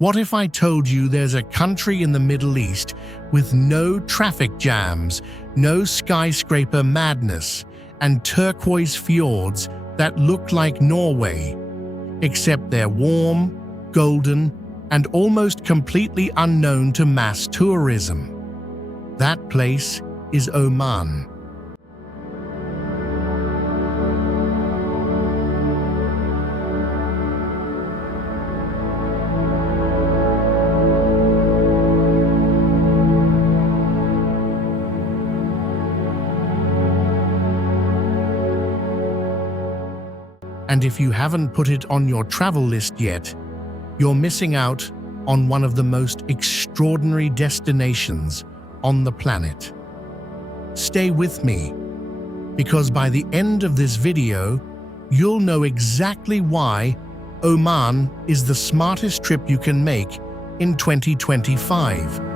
What if I told you there's a country in the Middle East with no traffic jams, no skyscraper madness, and turquoise fjords that look like Norway, except they're warm, golden, and almost completely unknown to mass tourism? That place is Oman. And if you haven't put it on your travel list yet, you're missing out on one of the most extraordinary destinations on the planet. Stay with me, because by the end of this video, you'll know exactly why Oman is the smartest trip you can make in 2025.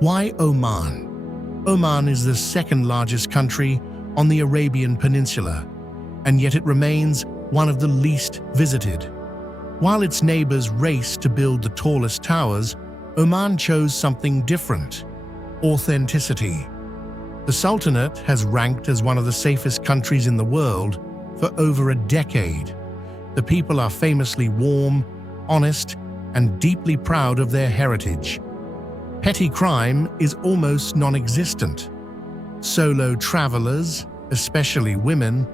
Why Oman? Oman is the second largest country on the Arabian Peninsula, and yet it remains one of the least visited. While its neighbors race to build the tallest towers, Oman chose something different: authenticity. The Sultanate has ranked as one of the safest countries in the world for over a decade. The people are famously warm, honest, and deeply proud of their heritage. Petty crime is almost non-existent. Solo travelers, especially women,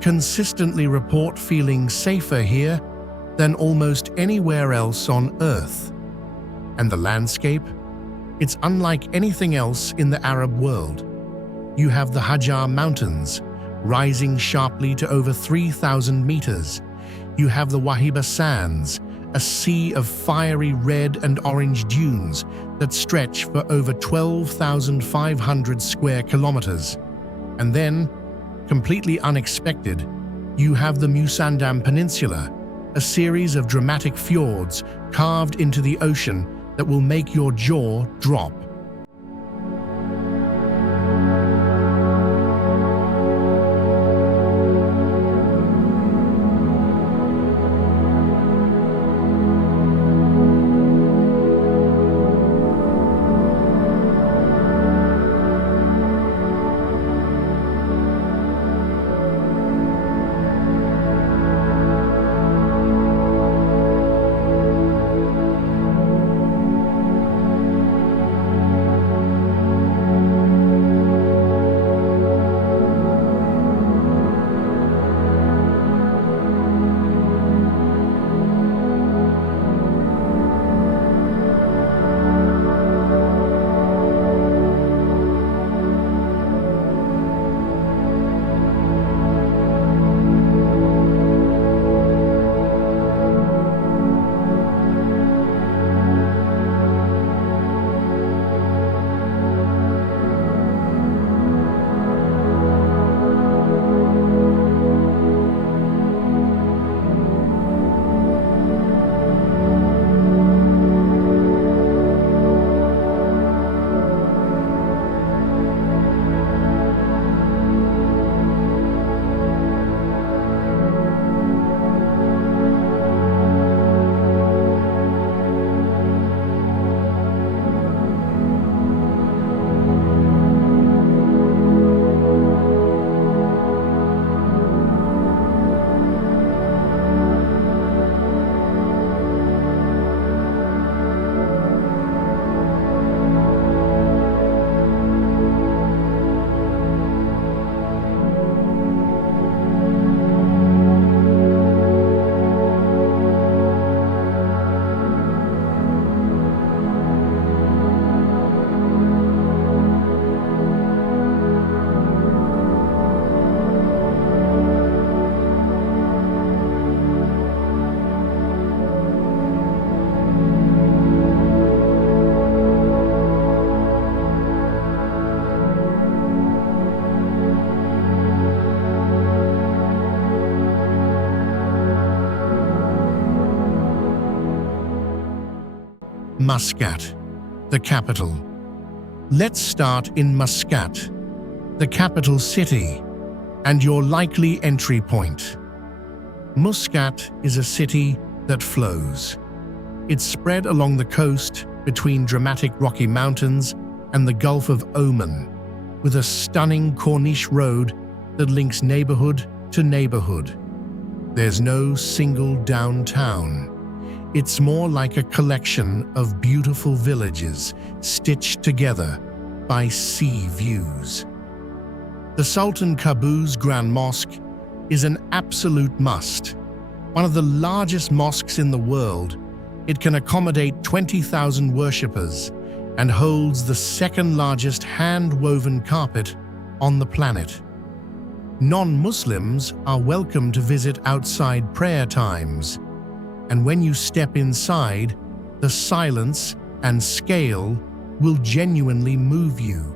consistently report feeling safer here than almost anywhere else on Earth. And the landscape? It's unlike anything else in the Arab world. You have the Hajar Mountains, rising sharply to over 3,000 meters. You have the Wahiba Sands, a sea of fiery red and orange dunes that stretch for over 12,500 square kilometers. And then, completely unexpected, you have the Musandam Peninsula, a series of dramatic fjords carved into the ocean that will make your jaw drop. Muscat, the capital. Let's start in Muscat, the capital city, and your likely entry point. Muscat is a city that flows. It's spread along the coast between dramatic Rocky Mountains and the Gulf of Oman, with a stunning Corniche road that links neighborhood to neighborhood. There's no single downtown. It's more like a collection of beautiful villages stitched together by sea views. The Sultan Qaboos Grand Mosque is an absolute must. One of the largest mosques in the world, it can accommodate 20,000 worshippers and holds the second largest hand-woven carpet on the planet. Non-Muslims are welcome to visit outside prayer times, and when you step inside, the silence and scale will genuinely move you.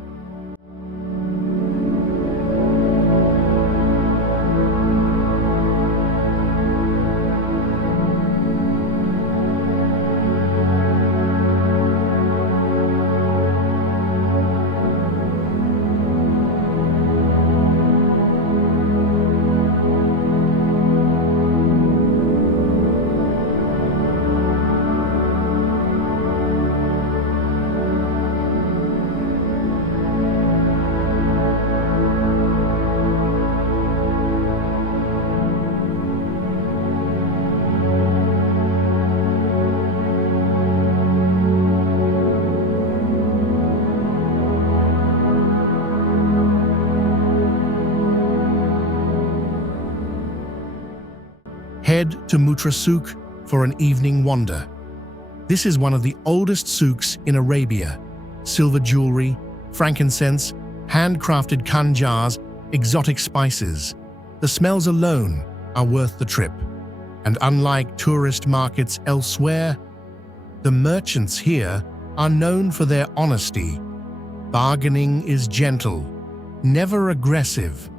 Head to Mutra Souk for an evening wander. This is one of the oldest souks in Arabia. Silver jewelry, frankincense, handcrafted khanjars, exotic spices. The smells alone are worth the trip. And unlike tourist markets elsewhere, the merchants here are known for their honesty. Bargaining is gentle, never aggressive.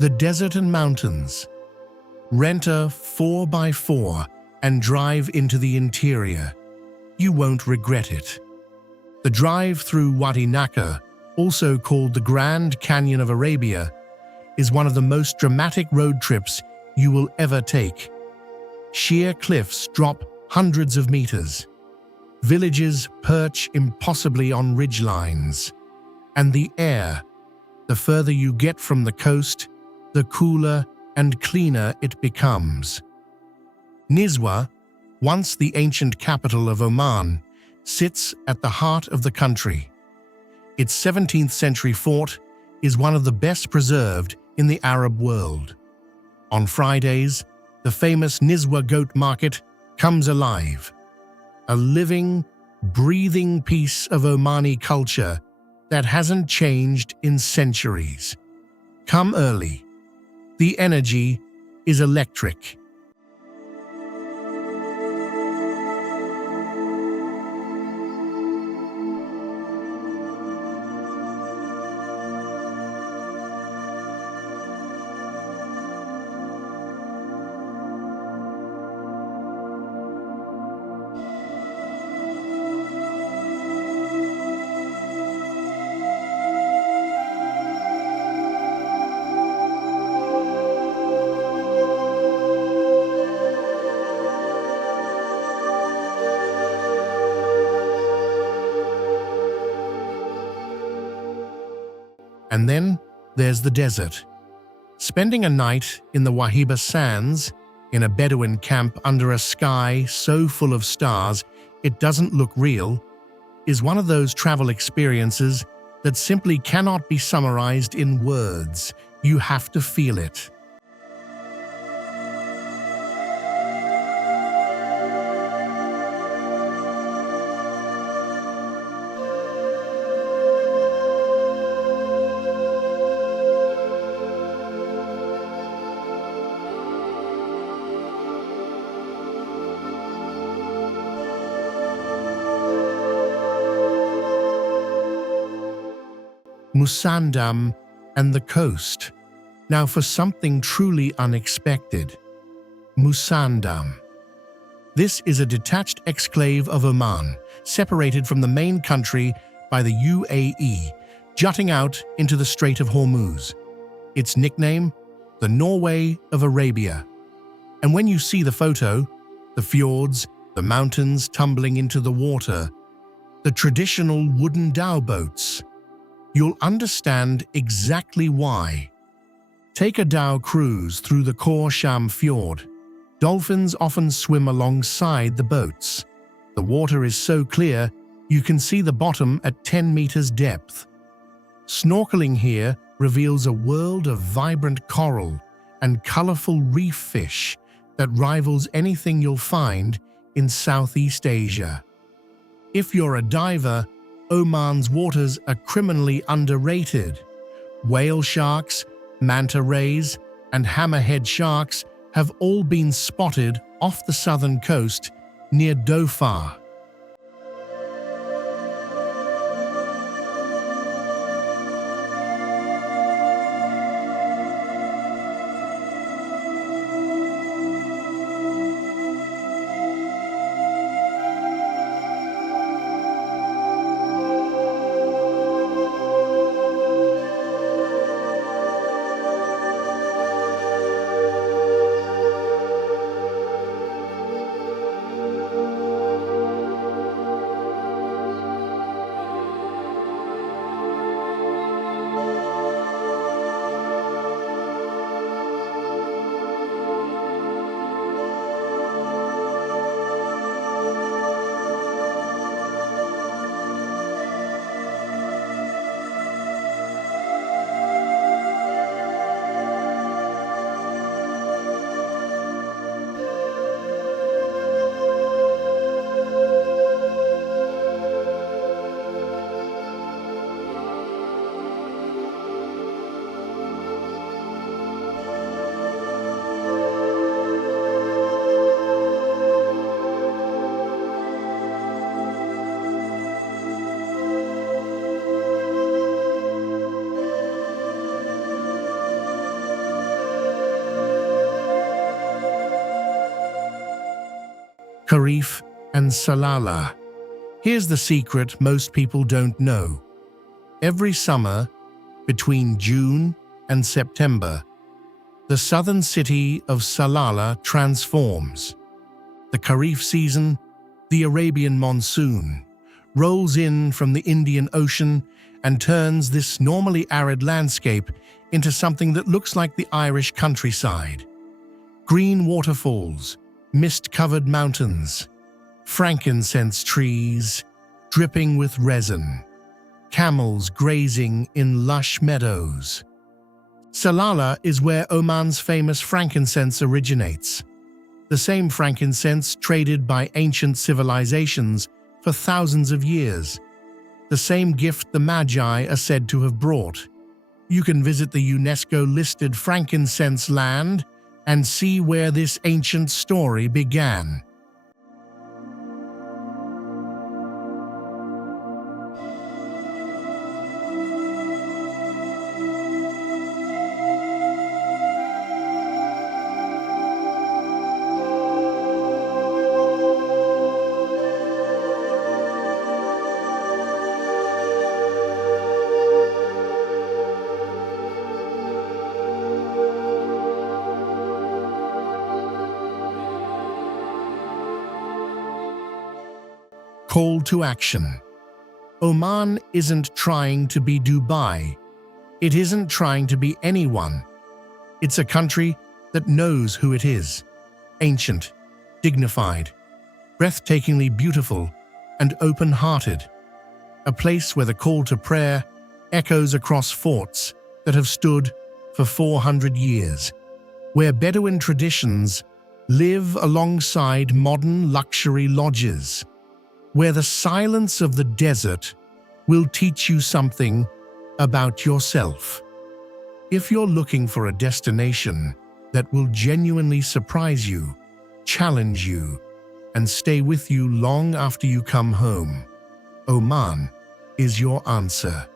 The desert and mountains. Rent a 4x4 and drive into the interior. You won't regret it. The drive through Wadi Naka, also called the Grand Canyon of Arabia, is one of the most dramatic road trips you will ever take. Sheer cliffs drop hundreds of meters. Villages perch impossibly on ridgelines. And the air, the further you get from the coast, the cooler and cleaner it becomes. Nizwa, once the ancient capital of Oman, sits at the heart of the country. Its 17th century fort is one of the best preserved in the Arab world. On Fridays, the famous Nizwa goat market comes alive. A living, breathing piece of Omani culture that hasn't changed in centuries. Come early. The energy is electric. And then there's the desert. Spending a night in the Wahiba sands, in a Bedouin camp under a sky so full of stars it doesn't look real, is one of those travel experiences that simply cannot be summarized in words. You have to feel it. Musandam and the coast. Now for something truly unexpected. Musandam. This is a detached exclave of Oman, separated from the main country by the UAE, jutting out into the Strait of Hormuz. Its nickname? The Norway of Arabia. And when you see the photo, the fjords, the mountains tumbling into the water, the traditional wooden dhow boats, you'll understand exactly why. Take a dhow cruise through the Khor Sham Fjord. Dolphins often swim alongside the boats. The water is so clear you can see the bottom at 10 meters depth. Snorkeling here reveals a world of vibrant coral and colorful reef fish that rivals anything you'll find in Southeast Asia. If you're a diver, Oman's waters are criminally underrated. Whale sharks, manta rays, and hammerhead sharks have all been spotted off the southern coast near Dhofar. Kharif, and Salalah. Here's the secret most people don't know. Every summer, between June and September, the southern city of Salalah transforms. The Kharif season, the Arabian monsoon, rolls in from the Indian Ocean and turns this normally arid landscape into something that looks like the Irish countryside. Green waterfalls, mist-covered mountains, frankincense trees dripping with resin, camels grazing in lush meadows. Salalah is where Oman's famous frankincense originates, the same frankincense traded by ancient civilizations for thousands of years, the same gift the Magi are said to have brought. You can visit the UNESCO-listed frankincense land and see where this ancient story began. Call to action. Oman isn't trying to be Dubai. It isn't trying to be anyone. It's a country that knows who it is. Ancient, dignified, breathtakingly beautiful, and open-hearted. A place where the call to prayer echoes across forts that have stood for 400 years. Where Bedouin traditions live alongside modern luxury lodges. Where the silence of the desert will teach you something about yourself. If you're looking for a destination that will genuinely surprise you, challenge you, and stay with you long after you come home, Oman is your answer.